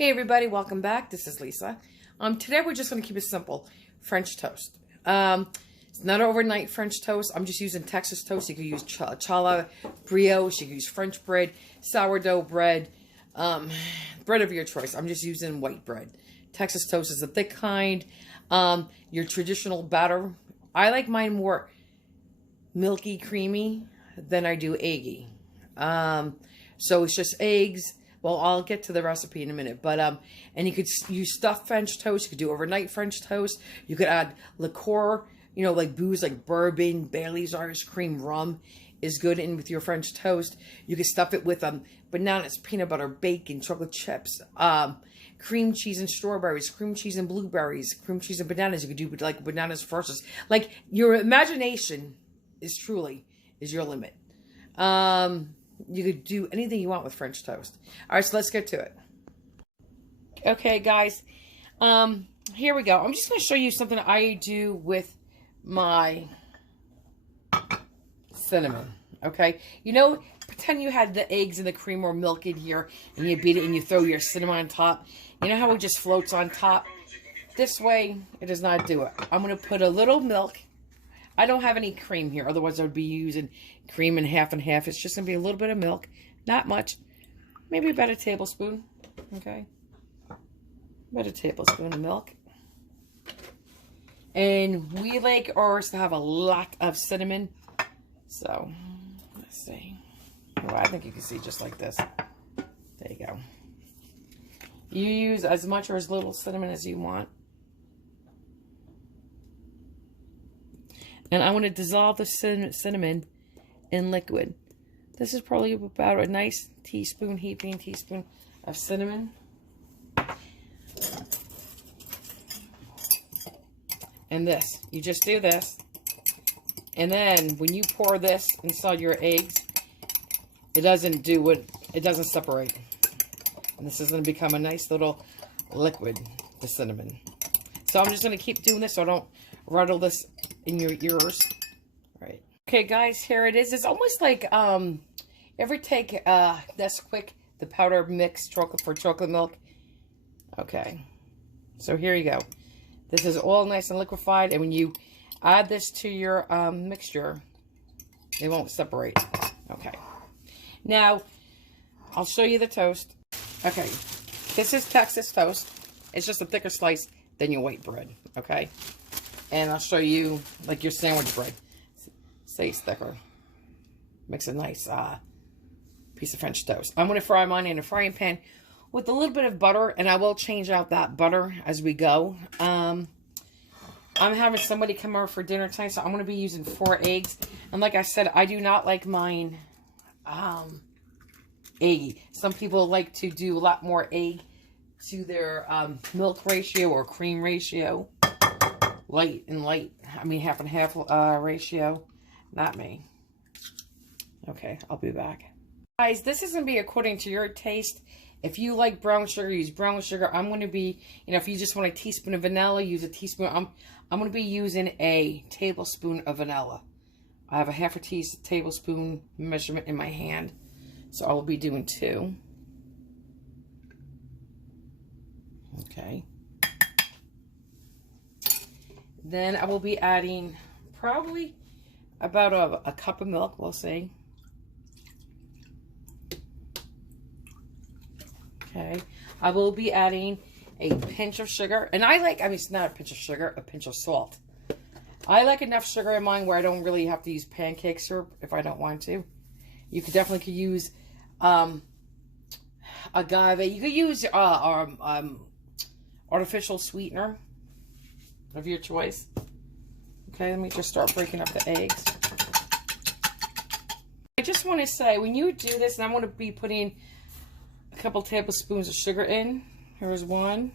Hey everybody, welcome back. This is Lisa. Today we're just going to keep it simple. French toast. It's not overnight French toast. I'm just using Texas toast. You can use challah, brioche, you can use French bread, sourdough bread, bread of your choice. I'm just using white bread. Texas toast is the thick kind. Your traditional batter. I like mine more milky, creamy than I do eggy. So it's just eggs. Well, I'll get to the recipe in a minute, but, and you could use stuffed French toast. You could do overnight French toast. You could add liqueur, you know, like booze, like bourbon, Bailey's, Irish cream, rum is good in with your French toast. You could stuff it with, bananas, peanut butter, bacon, chocolate chips, cream cheese and strawberries, cream cheese and blueberries, cream cheese and bananas. You could do like bananas versus, like your imagination is your limit. You could do anything you want with French toast. All right, so let's get to it. Okay, guys. Here we go. I'm just going to show you something I do with my cinnamon. Okay? You know, pretend you had the eggs and the cream or milk in here, and you beat it and you throw your cinnamon on top. You know how it just floats on top? This way, it does not do it. I'm going to put a little milk. I don't have any cream here. Otherwise, I would be using cream and half. It's just going to be a little bit of milk. Not much. Maybe about a tablespoon. Okay. About a tablespoon of milk. And we like ours to have a lot of cinnamon. So, let's see. Well, I think you can see just like this. There you go. You use as much or as little cinnamon as you want. And I want to dissolve the cinnamon in liquid. This is probably about a nice teaspoon, heaping teaspoon of cinnamon. And this, you just do this. And then when you pour this inside your eggs, it doesn't separate. And this is going to become a nice little liquid, the cinnamon. So I'm just going to keep doing this so I don't rattle this in your ears. Right. Okay, guys, here it is. It's almost like, ever take Nesquik, the powder mix for chocolate milk? Okay. So here you go. This is all nice and liquefied, and when you add this to your mixture, it won't separate. Okay. Now, I'll show you the toast. Okay. This is Texas toast. It's just a thicker slice than your white bread. Okay. And I'll show you, like your sandwich bread. Stays thicker. Makes a nice piece of French toast. I'm going to fry mine in a frying pan with a little bit of butter. And I will change out that butter as we go. I'm having somebody come over for dinner tonight. So I'm going to be using 4 eggs. And like I said, I do not like mine eggy. Some people like to do a lot more egg to their milk ratio or cream ratio. Light and light. I mean, half and half ratio. Not me. Okay, I'll be back. Guys, this is going to be according to your taste. If you like brown sugar, use brown sugar. I'm going to be, you know, if you just want a teaspoon of vanilla, use a teaspoon. I'm going to be using a tablespoon of vanilla. I have a half a tablespoon measurement in my hand. So I will be doing 2. Okay. Then I will be adding probably about a cup of milk, we'll say. Okay. I will be adding a pinch of sugar. And it's not a pinch of sugar, a pinch of salt. I like enough sugar in mine where I don't really have to use pancake syrup if I don't want to. You could definitely use agave. You could use artificial sweetener of your choice. Okay, let me just start breaking up the eggs. I just want to say, when you do this, and I'm going to be putting a couple tablespoons of sugar in. Here's 1.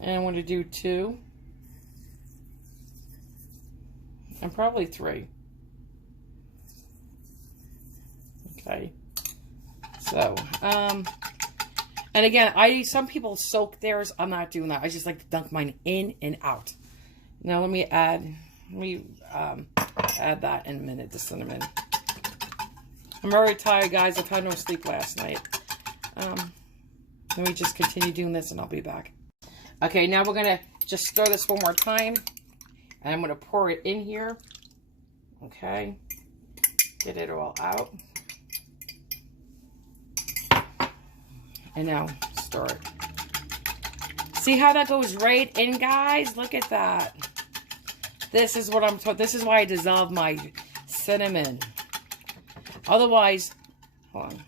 And I want to do 2. And probably 3. Okay. So, and again, some people soak theirs. I'm not doing that. I just like to dunk mine in and out. Now let me add that in a minute, the cinnamon. I'm very tired, guys. I've had no sleep last night. Let me just continue doing this and I'll be back. Okay, now we're going to just stir this one more time. And I'm going to pour it in here. Okay. Get it all out. And now stir it. See how that goes right in, guys? Look at that. This is what I'm talking. This is why I dissolve my cinnamon. Otherwise, hold on,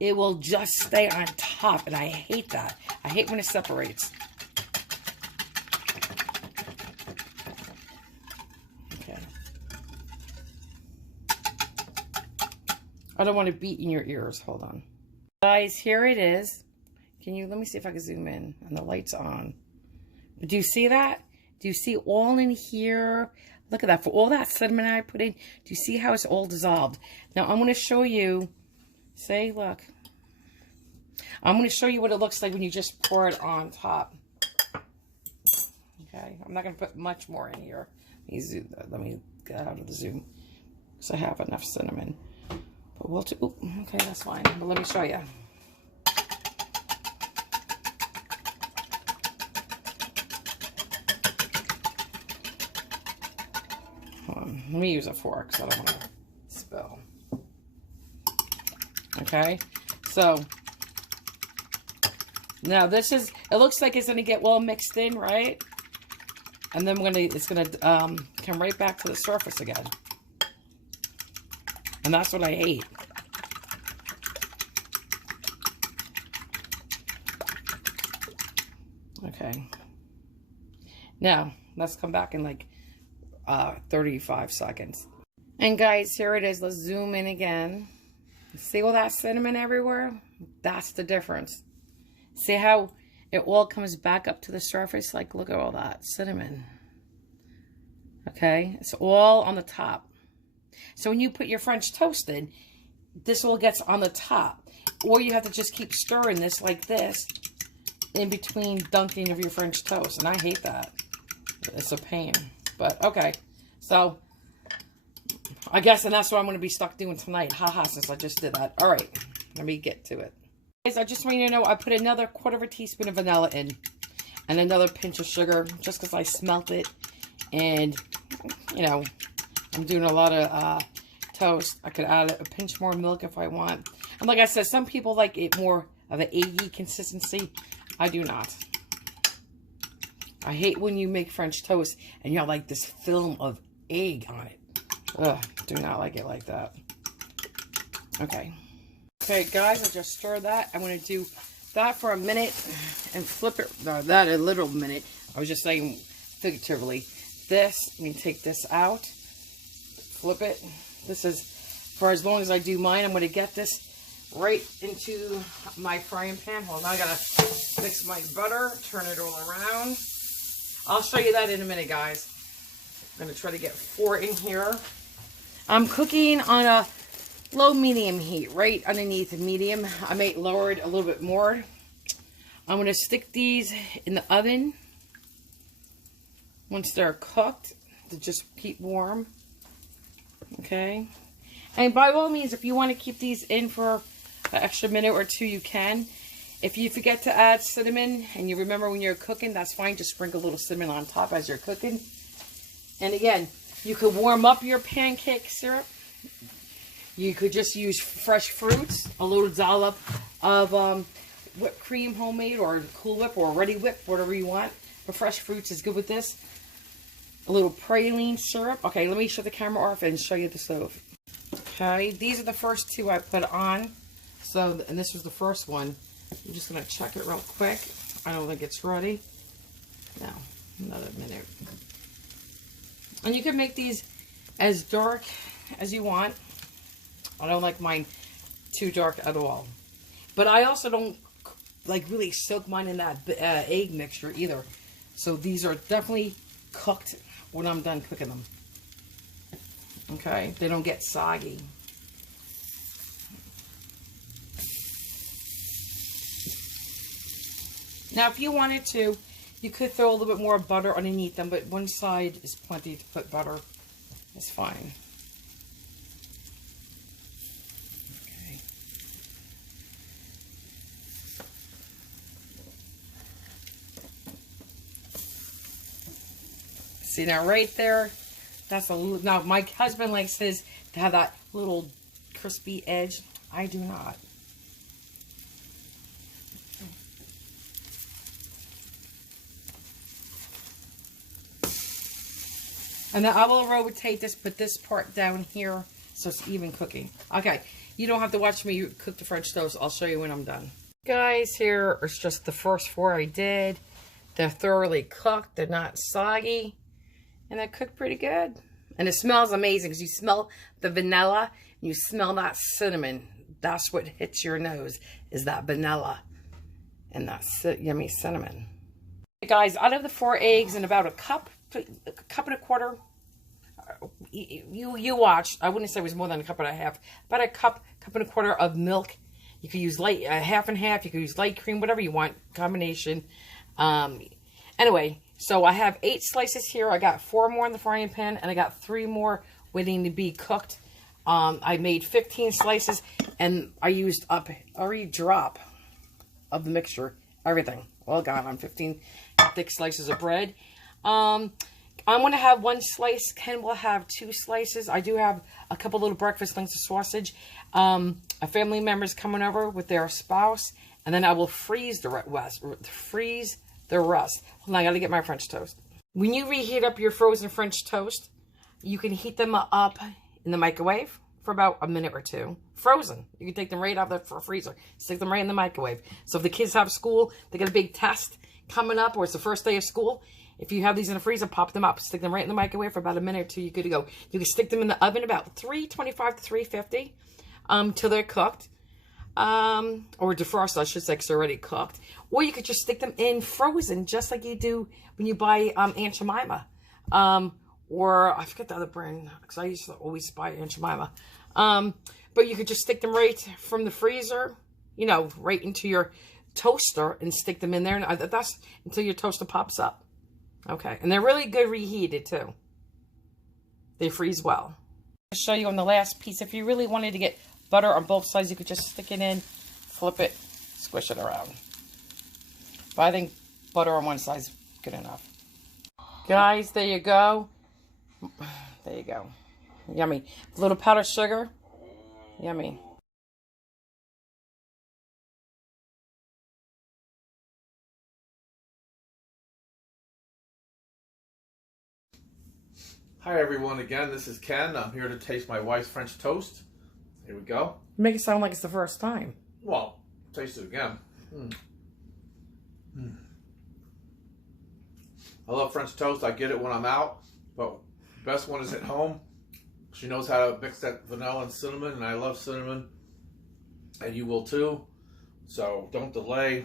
it will just stay on top, and I hate that. I hate when it separates. Okay. I don't want to beat in your ears. Hold on. Guys, here it is. Can you, let me see if I can zoom in, and the light's on. But do you see that? Do you see all in here? Look at that. For all that cinnamon I put in, do you see how it's all dissolved? Now, I'm going to show you, say, look. I'm going to show you what it looks like when you just pour it on top. Okay, I'm not going to put much more in here. Let me get out of the zoom, because I have enough cinnamon. But we'll do, okay, that's fine. But let me show you. Let me use a fork so I don't want to spill. Okay, so now this is, it looks like it's going to get well mixed in, right? And then it's going to come right back to the surface again. And that's what I hate. Okay. Now, let's come back in like 35 seconds. And guys, here it is. Let's zoom in again. See all that cinnamon everywhere? That's the difference. See how it all comes back up to the surface? Like, look at all that cinnamon. Okay, it's all on the top. So when you put your French toast in, this all gets on the top. Or you have to just keep stirring this like this in between dunking of your French toast. And I hate that. It's a pain. But okay, so I guess, and that's what I'm going to be stuck doing tonight. Haha, since I just did that. All right, let me get to it. Guys, I just want you to know I put another 1/4 teaspoon of vanilla in and another pinch of sugar just because I smelt it. And, you know, I'm doing a lot of toast. I could add a pinch more milk if I want. And like I said, some people like it more of an eggy consistency. I do not. I hate when you make French toast and you have like this film of egg on it. Ugh, do not like it like that. Okay. Okay, guys, I just stirred that. I'm going to do that for a minute and flip it. No, that a little minute. I was just saying figuratively. This, I'm going to take this out. Flip it. This is for as long as I do mine. I'm going to get this right into my frying pan. Hold on, I got to mix my butter, turn it all around. I'll show you that in a minute, guys. I'm going to try to get 4 in here. I'm cooking on a low-medium heat, right underneath the medium. I might lower it a little bit more. I'm going to stick these in the oven once they're cooked to just keep warm. Okay. And by all means, if you want to keep these in for an extra minute or 2, you can. If you forget to add cinnamon and you remember when you're cooking, that's fine. Just sprinkle a little cinnamon on top as you're cooking. And again, you could warm up your pancake syrup. You could just use fresh fruits, a little dollop of whipped cream, homemade, or Cool Whip, or Ready Whip, whatever you want. But fresh fruits is good with this. A little praline syrup. Okay, let me shut the camera off and show you the stove. Okay, these are the first 2 I put on. So, and this was the first one. I'm just going to check it real quick. I don't think it's ready. No, another minute. And you can make these as dark as you want. I don't like mine too dark at all. But I also don't like really soak mine in that egg mixture either. So these are definitely cooked when I'm done cooking them. Okay, they don't get soggy. Now, if you wanted to, you could throw a little bit more butter underneath them, but one side is plenty to put butter. It's fine. Okay. See now right there, that's a little, now my husband likes his to have that little crispy edge. I do not. And then I will rotate this, put this part down here so it's even cooking. Okay, you don't have to watch me cook the French toast. I'll show you when I'm done. Guys, here is just the first 4 I did. They're thoroughly cooked. They're not soggy. And they cook pretty good. And it smells amazing because you smell the vanilla and you smell that cinnamon. That's what hits your nose, is that vanilla and that yummy cinnamon. Guys, out of the 4 eggs and about a cup and a quarter, you watch. I wouldn't say it was more than a cup and a half. About a cup and a quarter of milk. You could use light, half and half. You could use light cream, whatever you want, combination. Anyway, so I have 8 slices here. I got 4 more in the frying pan, and I got 3 more waiting to be cooked. I made 15 slices, and I used up every drop of the mixture, everything. All gone on 15 thick slices of bread. I'm going to have 1 slice. Ken will have 2 slices. I do have a couple little breakfast links of sausage. A family member's coming over with their spouse, and then I will freeze the rest. Hold on, I got to get my French toast. When you reheat up your frozen French toast, you can heat them up in the microwave for about a minute or 2. Frozen. You can take them right out of the freezer. Stick them right in the microwave. So if the kids have school, they got a big test coming up, or it's the first day of school, if you have these in the freezer, pop them up. Stick them right in the microwave for about a minute or 2. You're good to go. You can stick them in the oven about 325 to 350 till they're cooked. Or defrost, I should say, because they're already cooked. Or you could just stick them in frozen, just like you do when you buy Aunt Jemima. Or I forget the other brand, because I used to always buy Aunt Jemima. But you could just stick them right from the freezer, you know, right into your toaster and stick them in there. And that's until your toaster pops up. Okay. And they're really good reheated, too. They freeze well. I'll show you on the last piece. If you really wanted to get butter on both sides, you could just stick it in, flip it, squish it around. But I think butter on one side is good enough. Guys, there you go. There you go. Yummy. A little powdered sugar. Yummy. Hi everyone, again, this is Ken. I'm here to taste my wife's French toast. Here we go. Make it sound like it's the first time. Well, taste it again. I love French toast. I get it when I'm out, but the best one is at home. She knows how to mix that vanilla and cinnamon, and I love cinnamon, and you will too. So don't delay.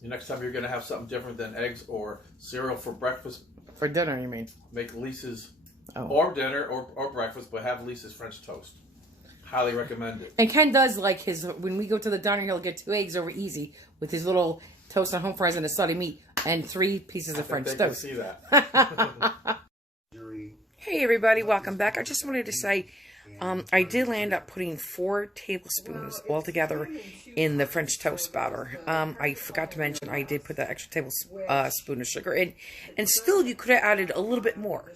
The next time you're going to have something different than eggs or cereal for breakfast. For dinner, you mean? Make Lisa's, or dinner, or breakfast, but have Lisa's French toast. Highly recommend it. And Ken does like his, when we go to the diner, he'll get 2 eggs over easy with his little toast and home fries and a side of meat and 3 pieces of French toast. I see that. Hey everybody, welcome back. I just wanted to say, I did end up putting 4 tablespoons all together in the French toast batter. I forgot to mention I did put that extra tablespoon of sugar in, and still you could have added a little bit more.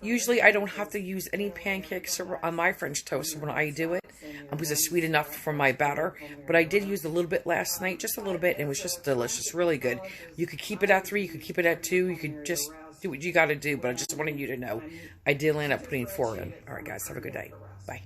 Usually I don't have to use any pancakes on my French toast when I do it, because it's sweet enough for my batter. But I did use a little bit last night, just a little bit, and it was just delicious, really good. You could keep it at 3, you could keep it at 2, you could just do what you got to do, but I just wanted you to know I did end up putting 4 in. All right, guys, have a good day. Bye.